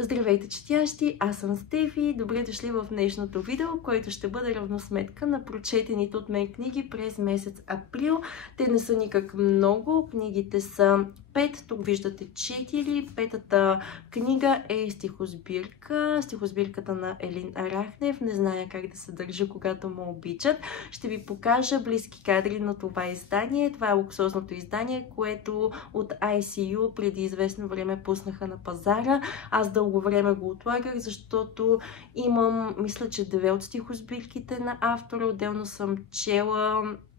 Здравейте, четящи! Аз съм Стефи. Добре дошли в днешното видео, което ще бъде равносметка на прочетените от мен книги през месец април. Те не са никак много. Книгите са 5. Тук виждате 4. Петата книга е стихосбирка. Стихосбирката на Елин Арахнев. Не зная как да се държа, когато ме обичат. Ще ви покажа близки кадри на това издание. Това е луксозното издание, което от ICU преди известно време пуснаха на пазара. Аз дълго време го отлагах, защото имам, мисля, че 9 от стихосбирките на автора. Отделно съм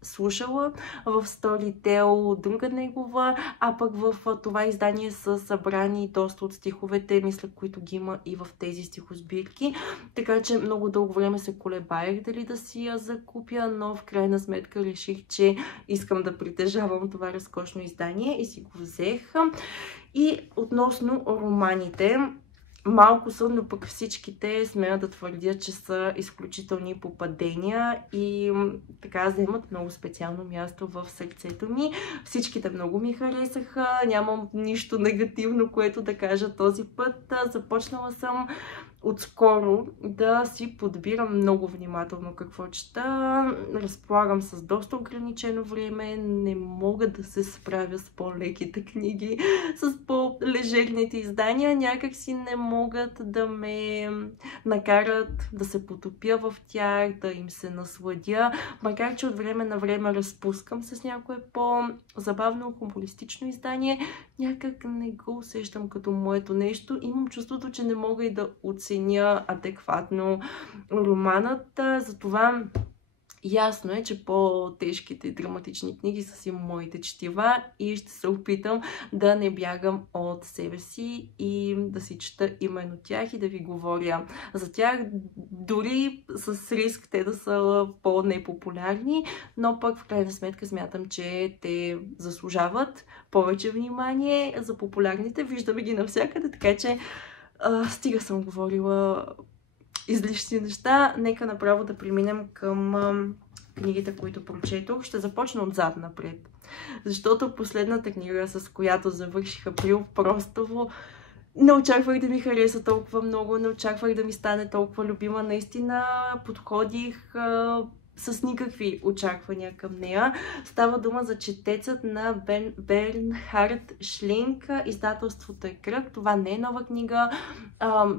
слушала в Storytel друга негова, а пък в това издание са събрани доста от стиховете, мисля, които ги има и в тези стихосбирки. Така че много дълго време се колебаех дали да си я закупя, но в крайна сметка реших, че искам да притежавам това разкошно издание и си го взех. И относно романите, малко са, но пък всичките смея да твърдя, че са изключителни попадения и така вземат много специално място в сърцето ми. Всичките много ми харесаха, нямам нищо негативно, което да кажа този път. Започнала съм отскоро да си подбирам много внимателно какво чета. Разполагам с доста ограничено време, не мога да се справя с по-леките книги, с по-лежерните издания. Някак си не могат да ме накарат да се потопя в тях, да им се насладя. Макар че от време на време разпускам с някое по-забавно хумористично издание, някак не го усещам като моето нещо. Имам чувството, че не мога и да оценя адекватно романът. Затова ясно е, че по-тежките и драматични книги са си моите четива и ще се опитам да не бягам от себе си и да си чета именно тях и да ви говоря за тях, дори с риск те да са по-непопулярни, но пък в крайна сметка смятам, че те заслужават повече внимание. За популярните виждаме ги навсякъде, така че стига съм говорила излишни неща. Нека направо да преминем към книгите, които прочетох. Ще започна отзад напред, защото последната книга, с която завърших април, просто не очаквах да ми хареса толкова много, не очаквах да ми стане толкова любима. Наистина подходих с никакви очаквания към нея. Става дума за Четецът на Бернхард Шлинг. Издателството е Кръг. Това не е нова книга.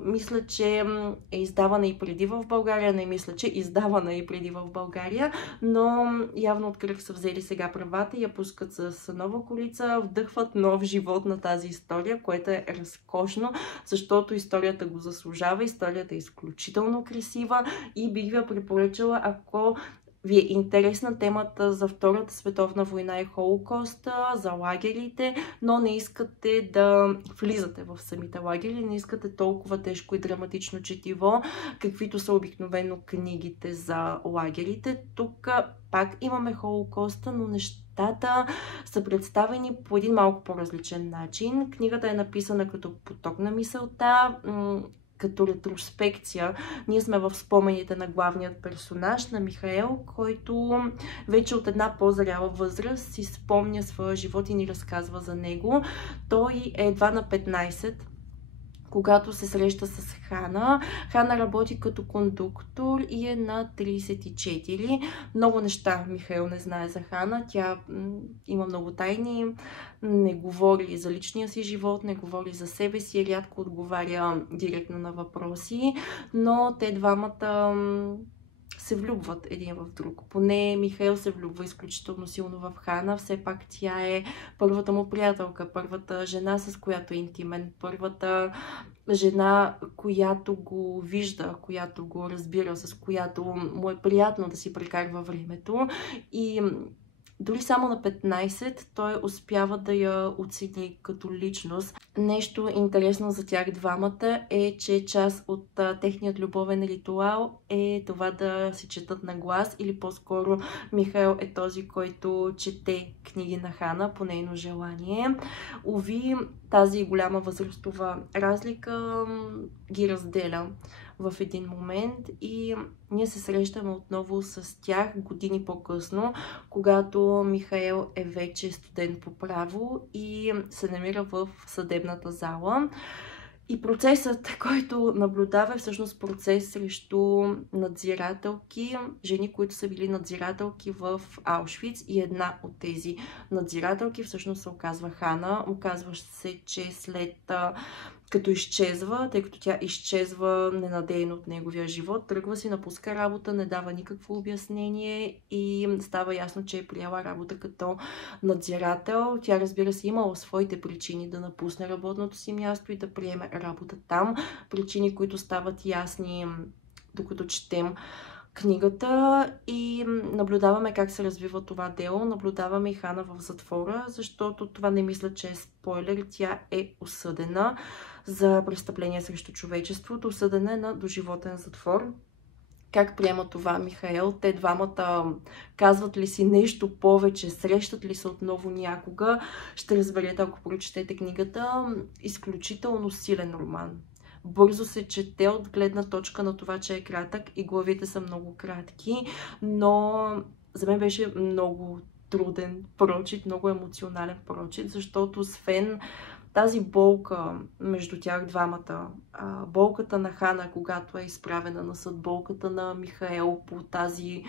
Мисля, че е издавана и преди в България. Не мисля, че издавана и преди в България. Но явно от Кръг са взели сега правата и я пускат с нова колица. Вдъхват нов живот на тази история, което е разкошно, защото историята го заслужава. Историята е изключително красива и бих ви я препоръчала, ако ви е интересна темата за Втората световна война и Холокоста, за лагерите, но не искате да влизате в самите лагери, не искате толкова тежко и драматично четиво, каквито са обикновено книгите за лагерите. Тук пак имаме Холокоста, но нещата са представени по един малко по-различен начин. Книгата е написана като поток на мисълта, като ретроспекция. Ние сме в спомените на главният персонаж, на Михаел, който вече от една по-зряла възраст си спомня своя живот и ни разказва за него. Той е едва на 15, когато се среща с Хана. Хана работи като кондуктор и е на 34. Много неща Михаил не знае за Хана. Тя има много тайни, не говори за личния си живот, не говори за себе си, рядко отговаря директно на въпроси, но те двамата се влюбват един в друг. Поне Михаил се влюбва изключително силно в Хана. Все пак тя е първата му приятелка, първата жена, с която е интимен, първата жена, която го вижда, която го разбира, с която му е приятно да си прекарва времето. И дори само на 15 той успява да я оцени като личност. Нещо интересно за тях двамата е, че част от техният любовен ритуал е това да си четат на глас, или по-скоро Михаил е този, който чете книги на Хана по нейно желание. Уви, тази голяма възрастова разлика ги разделя в един момент и ние се срещаме отново с тях години по-късно, когато Михаел е вече студент по право и се намира в съдебната зала. И процесът, който наблюдава, е всъщност процес срещу надзирателки, жени, които са били надзирателки в Аушвиц, и една от тези надзирателки всъщност се оказва Хана. Оказва се, че след като изчезва, тъй като тя изчезва ненадейно от неговия живот, тръгва си, напуска работа, не дава никакво обяснение и става ясно, че е приела работа като надзирател. Тя, разбира се, имала своите причини да напусне работното си място и да приеме работа там. Причини, които стават ясни докато четем книгата, и наблюдаваме как се развива това дело. Наблюдаваме и Хана в затвора, защото това не мисля, че е спойлер. Тя е осъдена за престъпление срещу човечеството. Осъдена е на доживотен затвор. Как приема това Михаел? Те двамата казват ли си нещо повече? Срещат ли се отново някога? Ще разберете, ако прочетете книгата. Изключително силен роман. Бързо се чете от гледна точка на това, че е кратък и главите са много кратки, но за мен беше много труден прочит, много емоционален прочит, защото освен тази болка между тях двамата, болката на Хана, когато е изправена на съд, болката на Михаел по тази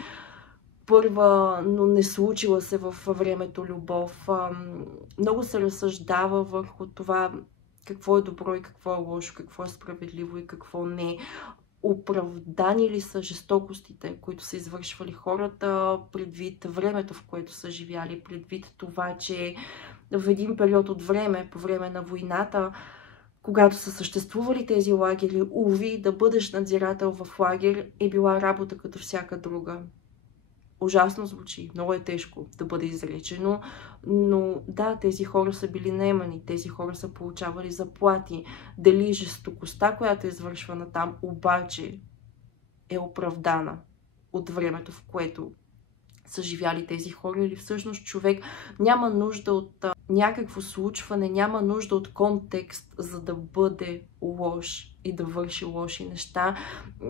първа, но не случила се във времето любов, много се разсъждава върху това какво е добро и какво е лошо, какво е справедливо и какво не. Оправдани ли са жестокостите, които са извършвали хората, предвид времето, в което са живяли, предвид това, че в един период от време, по време на войната, когато са съществували тези лагери, уви, да бъдеш надзирател в лагер е била работа като всяка друга. Ужасно звучи, много е тежко да бъде изречено, но да, тези хора са били наемани, тези хора са получавали заплати. Дали жестокостта, която е извършвана там, обаче е оправдана от времето, в което са живяли тези хора, или всъщност човек няма нужда от някакво случване, няма нужда от контекст, за да бъде лош и да върши лоши неща.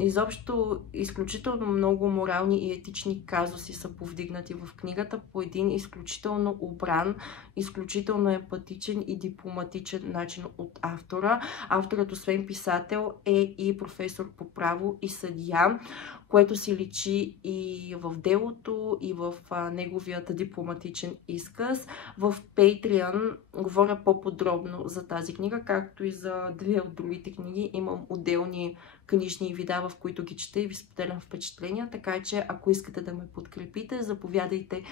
Изобщо изключително много морални и етични казуси са повдигнати в книгата по един изключително обран, изключително емпатичен и дипломатичен начин от автора. Авторът, освен писател, е и професор по право и съдия, което си личи и в делото, и в неговият дипломатичен изказ. В Patreon говоря по-подробно за тази книга, както и за две от другите книги. Имам отделни книжни вида, в които ги чета и ви споделям впечатления, така че ако искате да ме подкрепите, заповядайте.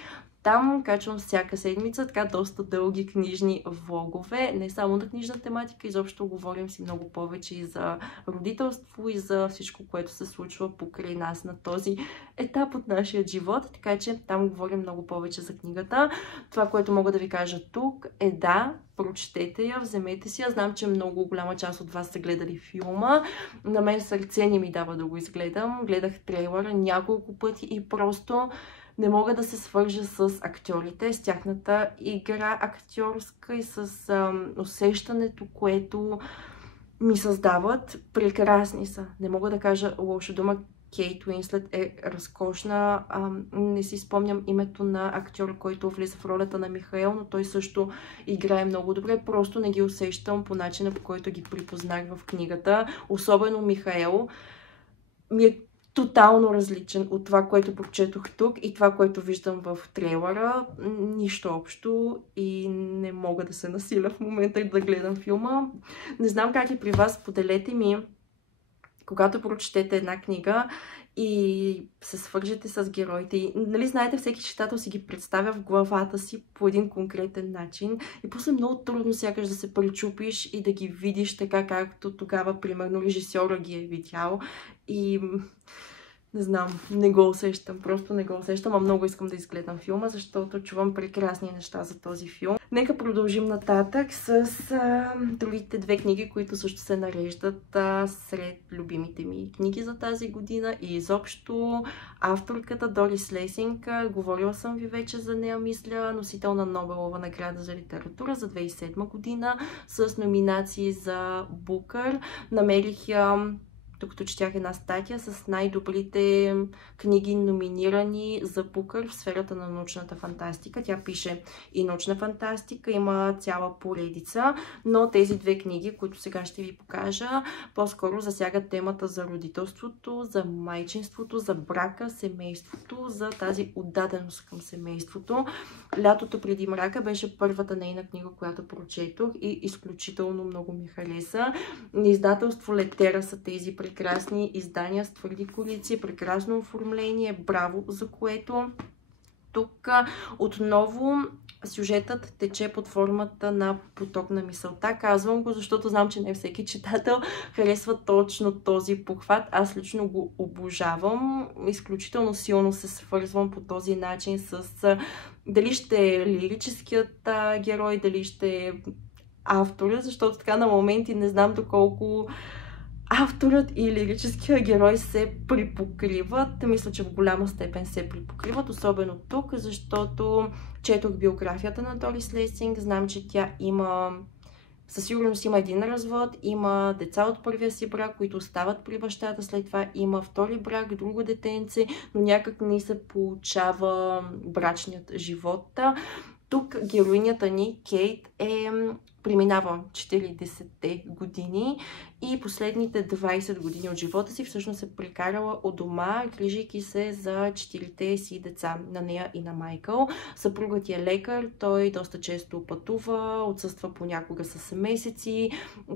Там качвам всяка седмица така доста дълги книжни влогове, не само на книжна тематика, изобщо говорим си много повече и за родителство и за всичко, което се случва покрай нас на този етап от нашия живот, така че там говорим много повече за книгата. Това, което мога да ви кажа тук е да, прочетете я, вземете си. Аз знам, че много голяма част от вас са гледали филма. На мен сърце не ми дава да го изгледам. Гледах трейлера няколко пъти и просто не мога да се свържа с актьорите, с тяхната игра актьорска и с усещането, което ми създават. Прекрасни са. Не мога да кажа лоша дума. Кейт Уинслет е разкошна. Не си спомням името на актьора, който влиза в ролята на Михаел, но той също играе много добре. Просто не ги усещам по начина, по който ги припознах в книгата. Особено Михаел ми е тотално различен от това, което прочетох тук и това, което виждам в трейлера. Нищо общо и не мога да се насиля в момента да гледам филма. Не знам как е при вас, поделете ми, когато прочетете една книга и се свържете с героите. И, нали знаете, всеки читател си ги представя в главата си по един конкретен начин и после много трудно сякаш да се пречупиш и да ги видиш така, както тогава, примерно, режисьора ги е видял. И не знам, не го усещам, просто не го усещам, а много искам да изгледам филма, защото чувам прекрасни неща за този филм. Нека продължим нататък с другите две книги, които също се нареждат сред любимите ми книги за тази година и изобщо авторката Дорис Лесинг. Говорила съм ви вече за нея, мисля, носител на Нобелова награда за литература за 2007 година с номинации за Букър. Намерих я докато четях една статия с най-добрите книги, номинирани за Booker в сферата на научната фантастика. Тя пише и научна фантастика, има цяла поредица, но тези две книги, които сега ще ви покажа, по-скоро засягат темата за родителството, за майчинството, за брака, семейството, за тази отдаденост към семейството. Лятото преди мрака беше първата нейна книга, която прочетох и изключително много ми хареса. Издателство Летера са тези прекрасни издания с твърди корици, прекрасно оформление, браво за което. Тук отново сюжетът тече под формата на поток на мисълта. Казвам го, защото знам, че не всеки читател харесва точно този похват. Аз лично го обожавам. Изключително силно се свързвам по този начин с дали ще е лирическият герой, дали ще е автора, защото така на моменти не знам доколко авторът и лирическия герой се припокриват. Мисля, че в голяма степен се припокриват, особено тук, защото четох биографията на Дорис Лесинг. Знам, че тя има, със сигурност има един развод, има деца от първия си брак, които остават при бащата, след това има втори брак, друго детенце, но някак не се получава брачният живот. Тук героинята ни, Кейт, преминава 40-те години и последните 20 години от живота си всъщност е прекарала у дома, грижейки се за 4-те си деца, на нея и на Майкъл. Съпругът е лекар, той доста често пътува, отсъства понякога с месеци,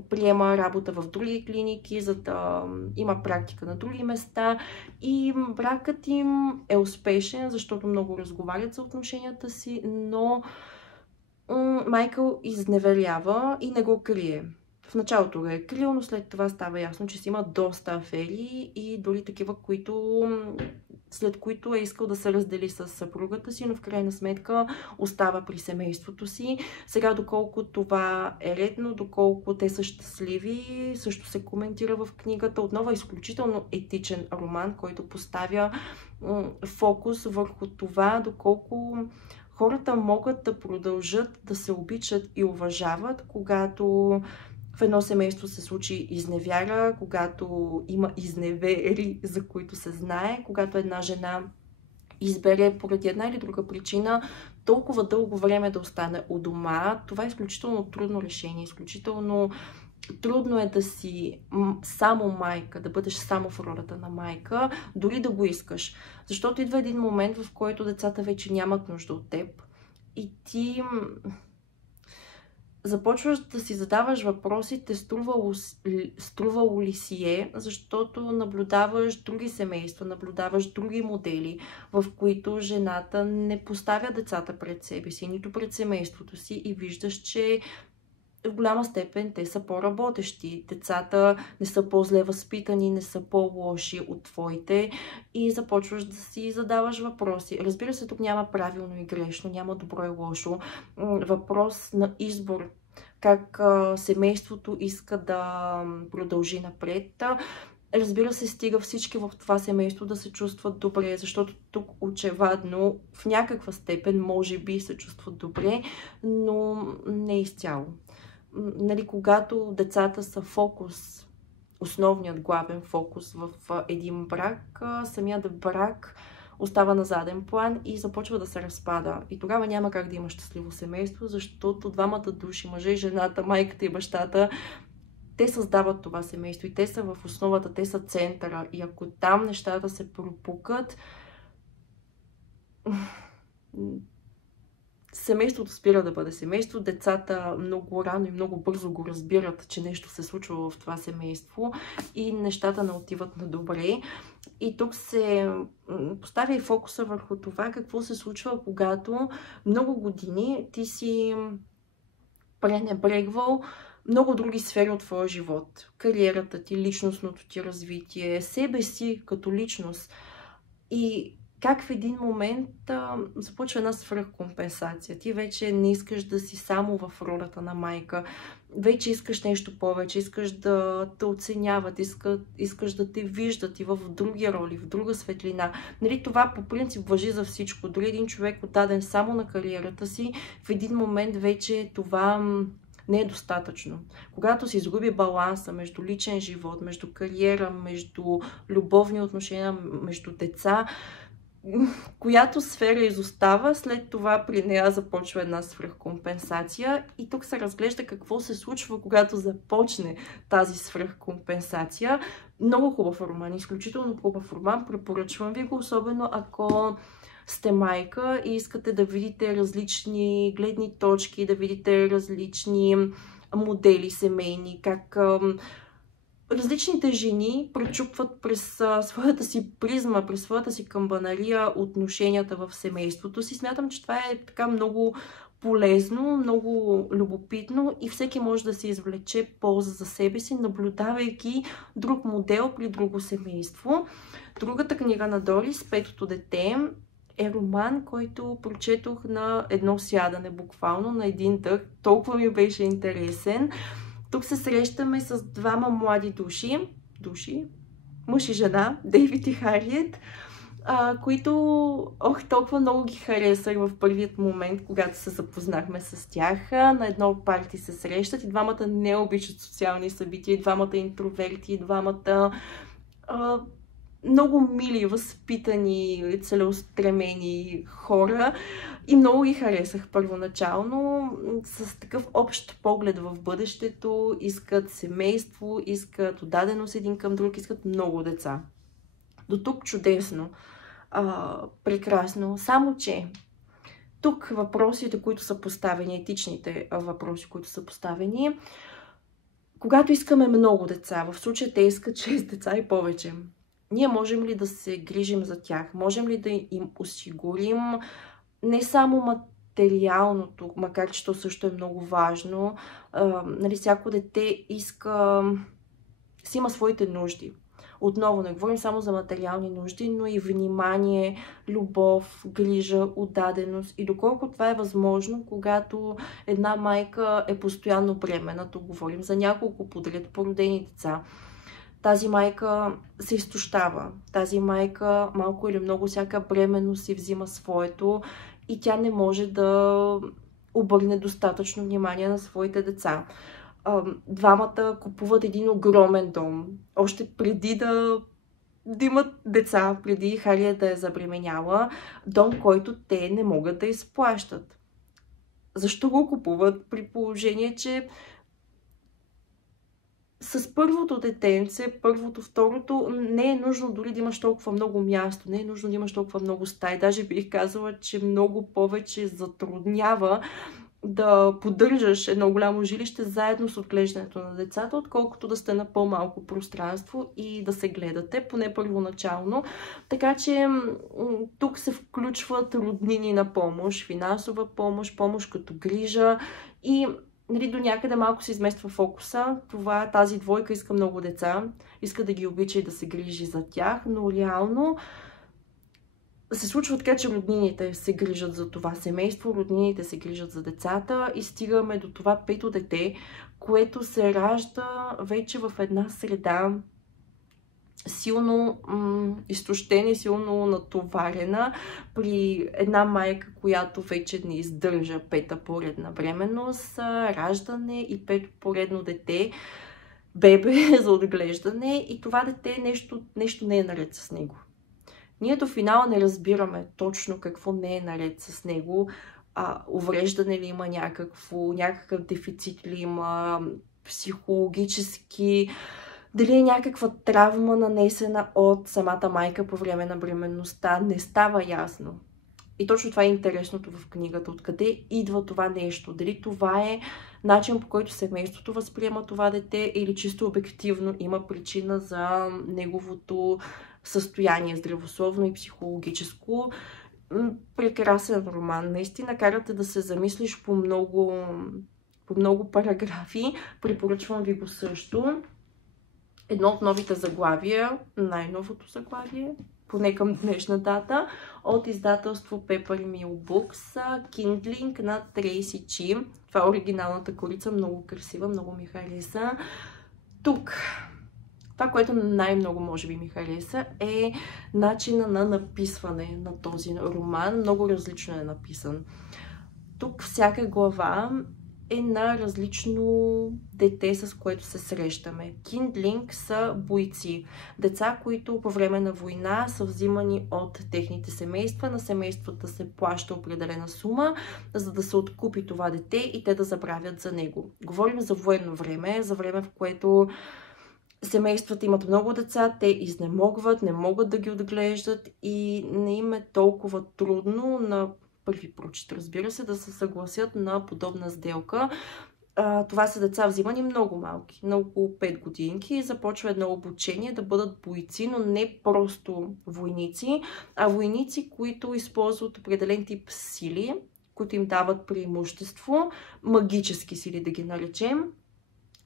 приема работа в други клиники, за да има практика на други места и бракът им е успешен, защото много разговарят за отношенията си, но Майкъл изневерява и не го крие. В началото го е крил, но след това става ясно, че си има доста афери и дори такива, след които е искал да се раздели с съпругата си, но в крайна сметка остава при семейството си. Сега, доколко това е редно, доколко те са щастливи, също се коментира в книгата. Отново е изключително етичен роман, който поставя фокус върху това, доколко хората могат да продължат да се обичат и уважават, когато в едно семейство се случи изневяра, когато има изневери, за които се знае, когато една жена избере поради една или друга причина толкова дълго време да остане у дома. Това е изключително трудно решение, изключително трудно е да си само майка, да бъдеш само в ролята на майка, дори да го искаш. Защото идва един момент, в който децата вече нямат нужда от теб и ти започваш да си задаваш въпросите, струвало ли си е, защото наблюдаваш други семейства, наблюдаваш други модели, в които жената не поставя децата пред себе си, нито пред семейството си и виждаш, че в голяма степен те са по-работещи. Децата не са по-зле възпитани, не са по-лоши от твоите и започваш да си задаваш въпроси. Разбира се, тук няма правилно и грешно, няма добро и лошо. Въпрос на избор. Как семейството иска да продължи напред. Разбира се, стига всички в това семейство да се чувстват добре, защото тук очевидно в някаква степен може би се чувстват добре, но не изцяло. Нали, когато децата са фокус, основният главен фокус в един брак, самият брак остава на заден план и започва да се разпада. И тогава няма как да има щастливо семейство, защото двамата души, мъжа и жената, майката и бащата, те създават това семейство и те са в основата, те са центъра. И ако там нещата се пропукат, семейството спира да бъде семейство. Децата много рано и много бързо го разбират, че нещо се случва в това семейство и нещата не отиват на добре. И тук се поставя и фокуса върху това какво се случва, когато много години ти си пренебрегвал много други сфери от твоя живот. Кариерата ти, личностното ти развитие, себе си като личност. И как в един момент започва една свръхкомпенсация. Ти вече не искаш да си само в ролята на майка. Вече искаш нещо повече, искаш да те оценяват, искаш да те виждат и в други роли, в друга светлина. Нали, това по принцип важи за всичко. Дори един човек отдаден само на кариерата си, в един момент вече това не е достатъчно. Когато се изгуби баланса между личен живот, между кариера, между любовни отношения, между деца, която сфера изостава, след това при нея започва една свръхкомпенсация и тук се разглежда какво се случва, когато започне тази свръхкомпенсация. Много хубав роман, изключително хубав роман, препоръчвам ви го, особено ако сте майка и искате да видите различни гледни точки, да видите различни модели семейни, как различните жени пречупват през своята си призма, през своята си камбанария отношенията в семейството си. Смятам, че това е така много полезно, много любопитно и всеки може да се извлече полза за себе си, наблюдавайки друг модел при друго семейство. Другата книга на Дорис, Петото дете, е роман, който прочетох на едно сядане, буквално на един дъх. Толкова ми беше интересен. Тук се срещаме с двама млади души, мъж и жена, Дейвид и Хариет, които толкова много ги харесах в първият момент, когато се запознахме с тях. На едно парти се срещат и двамата не обичат социални събития, и двамата интроверти, и двамата много мили, възпитани, целеустремени хора и много ги харесах първоначално. С такъв общ поглед в бъдещето, искат семейство, искат отдаденост един към друг, искат много деца. До тук чудесно, прекрасно, само че тук въпросите, които са поставени, етичните въпроси, които са поставени, когато искаме много деца, в случая те искат 6 деца и повече, ние можем ли да се грижим за тях? Можем ли да им осигурим не само материалното, макар че то също е много важно. Всяко дете си има своите нужди. Отново не говорим само за материални нужди, но и внимание, любов, грижа, отдаденост. И доколко това е възможно, когато една майка е постоянно бременна, тук говорим за няколко подред породени деца. Тази майка се изтощава. Тази майка малко или много всяка бременност си взима своето и тя не може да обърне достатъчно внимание на своите деца. Двамата купуват един огромен дом. Още преди да имат деца, преди Хария да е забременяла, дом, който те не могат да изплащат. Защо го купуват при положение, че с първото детенце, първото, второто, не е нужно дори да имаш толкова много място, не е нужно да имаш толкова много стаи. Даже бих казала, че много повече затруднява да поддържаш едно голямо жилище заедно с отглеждането на децата, отколкото да сте на по-малко пространство и да се гледате, поне първоначално. Така че тук се включват роднини на помощ, финансова помощ, помощ като грижа и до някъде малко се измества фокуса. Тази двойка иска много деца, иска да ги обича и да се грижи за тях, но реално се случва така, че роднините се грижат за това семейство, роднините се грижат за децата и стигаме до това пето дете, което се ражда вече в една среда силно изтощена и силно натоварена, при една майка, която вече не издържа пета поредна бременност, раждане и пето поредно дете, бебе за отглеждане и това дете нещо не е наред с него. Ние до финала не разбираме точно какво не е наред с него, увреждане ли има някакъв дефицит ли има, психологически, дали е някаква травма нанесена от самата майка по време на бременността, не става ясно. И точно това е интересното в книгата. Откъде идва това нещо? Дали това е начин, по който семейството възприема това дете или чисто обективно има причина за неговото състояние, здравословно и психологическо. Прекрасен роман. Наистина карате да се замислиш по много параграфи. Препоръчвам ви го също. Едно от новите заглавия, най-новото заглавие, поне към днешна дата, от издателство Peppermill Books, Kindling на Трейси Чи. Това е оригиналната корица, много красива, много ми хареса. Тук, това, което най-много може би ми хареса, е начина на написване на този роман. Много различно е написан. Тук всяка глава е на различно дете, с което се срещаме. Kindling са бойци. Деца, които по време на война са взимани от техните семейства. На семействата се плаща определена сума, за да се откупи това дете и те да забравят за него. Говорим за военно време, за време, в което семействата имат много деца, те изнемогват, не могат да ги отглеждат и не им е толкова трудно на първи прочит, разбира се, да се съгласят на подобна сделка. Това са деца взимани много малки, на около 5 годинки, и започва едно обучение да бъдат бойци, но не просто войници, а войници, които използват определен тип сили, които им дават преимущество, магически сили да ги наречем,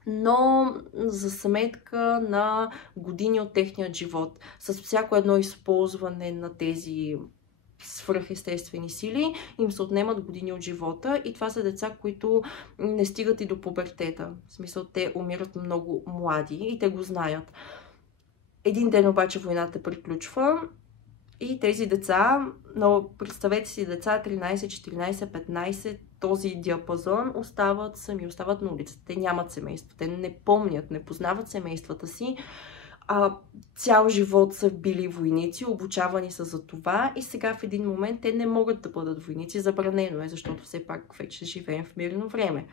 но за сметка на години от техният живот. С всяко едно използване на тези свръхестествени сили им се отнемат години от живота, и това са деца, които не стигат и до пубертета. В смисъл, те умират много млади и те го знаят. Един ден обаче войната приключва и тези деца, но представете си деца 13, 14, 15, този диапазон, остават сами, остават на улицата. Те нямат семейство, те не помнят, не познават семействата си. Цял живот са били войници, обучавани са за това, и сега в един момент те не могат да бъдат войници. Забранено е, защото все пак вече живеем в мирно време.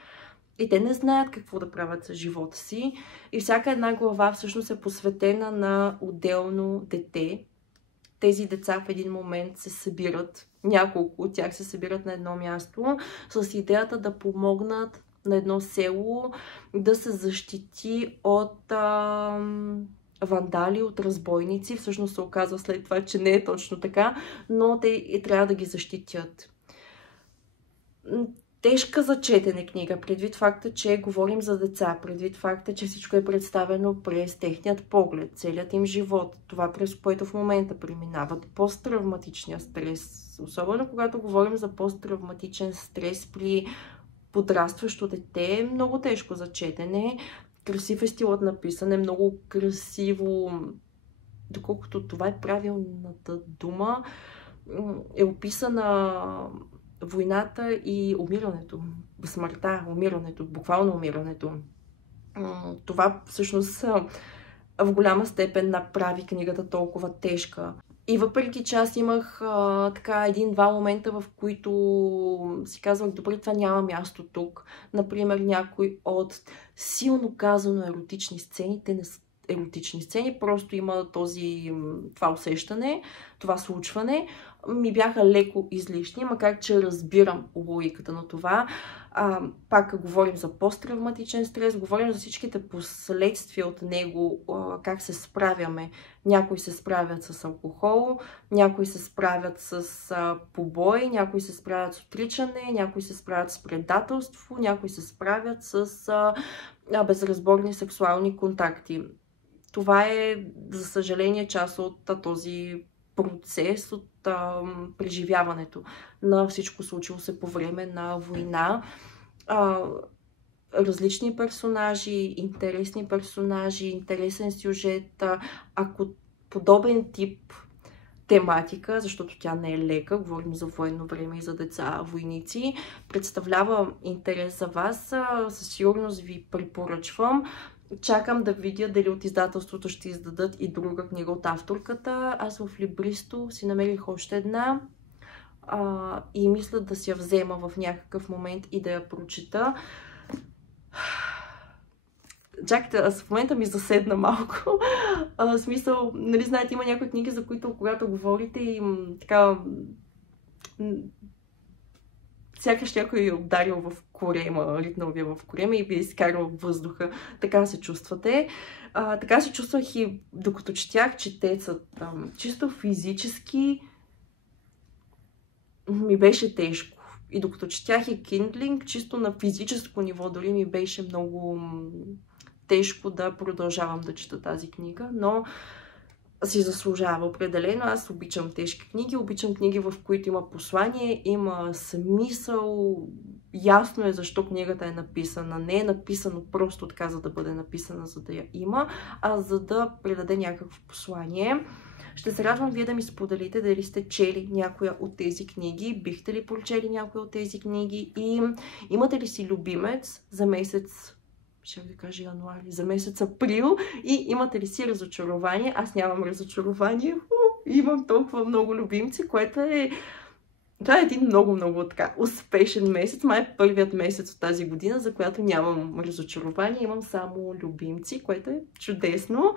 И те не знаят какво да правят с живота си. И всяка една глава всъщност е посветена на отделно дете. Тези деца в един момент се събират, няколко от тях се събират на едно място с идеята да помогнат на едно село да се защити от вандали, от разбойници. Всъщност се оказва след това, че не е точно така, но те трябва да ги защитят. Тежка за четене книга, предвид факта, че говорим за деца, предвид факта, че всичко е представено през техният поглед, целият им живот, това през което в момента преминават, посттравматичния стрес. Особено когато говорим за посттравматичен стрес при подрастващо дете, е много тежко за четене. Красив е стилът на писане, много красиво, доколкото това е правилната дума, е описана войната и умирането, смъртта, умирането, буквално умирането. Това всъщност в голяма степен направи книгата толкова тежка. И въпреки че аз имах така един-два момента, в които си казвах, добре, това няма място тук. Например, някой от силно казано еротични сцени, те не са еротични сцени, просто има това усещане, това случване, ми бяха леко излишни, макар че разбирам логиката на това. Пак говорим за посттравматичен стрес, говорим за всичките последствия от него, как се справяме. Някои се справят с алкохол, някои се справят с побой, някои се справят с отричане, някои се справят с предателство, някои се справят с безразборни сексуални контакти. Това е, за съжаление, част от този процес, от преживяването на всичко случило се по време на война. Различни персонажи, интересни персонажи, интересен сюжет. Ако подобен тип тематика, защото тя не е лека, говорим за военно време и за деца, войници, представлява интерес за вас, със сигурност ви препоръчвам. Чакам да видя дали от издателството ще издадат и друга книга от авторката. Аз в Либристо си намерих още една и мисля да си я взема в някакъв момент и да я прочита. Чакайте, аз в момента ми заседна малко. В смисъл, нали знаете, има някои книги, за които когато говорите и така сякаш някой е ударил в корема, ритнал ви в корема и ви е изкарал въздуха. Така се чувствате. Така се чувствах и докато четях четецът. Чисто физически ми беше тежко. И докато четях и Kindling, чисто на физическо ниво дори ми беше много тежко да продължавам да чета тази книга. Но си заслужава определено. Аз обичам тежки книги, обичам книги, в които има послание, има смисъл. Ясно е защо книгата е написана. Не е написано просто така, за да бъде написана, за да я има, а за да предаде някакво послание. Ще се радвам вие да ми споделите дали сте чели някоя от тези книги, бихте ли прочели някоя от тези книги и имате ли си любимец за месец, ще ви кажа януари, за месец април, и имате ли си разочарование? Аз нямам разочарование, имам толкова много любимци, което е... Това е един много така успешен месец. Май е първият месец от тази година, за която нямам разочарование, имам само любимци, което е чудесно.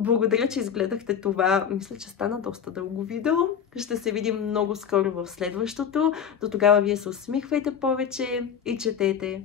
Благодаря, че изгледахте това. Мисля, че стана доста дълго видео. Ще се видим много скоро в следващото. До тогава вие се усмихвайте повече и четете.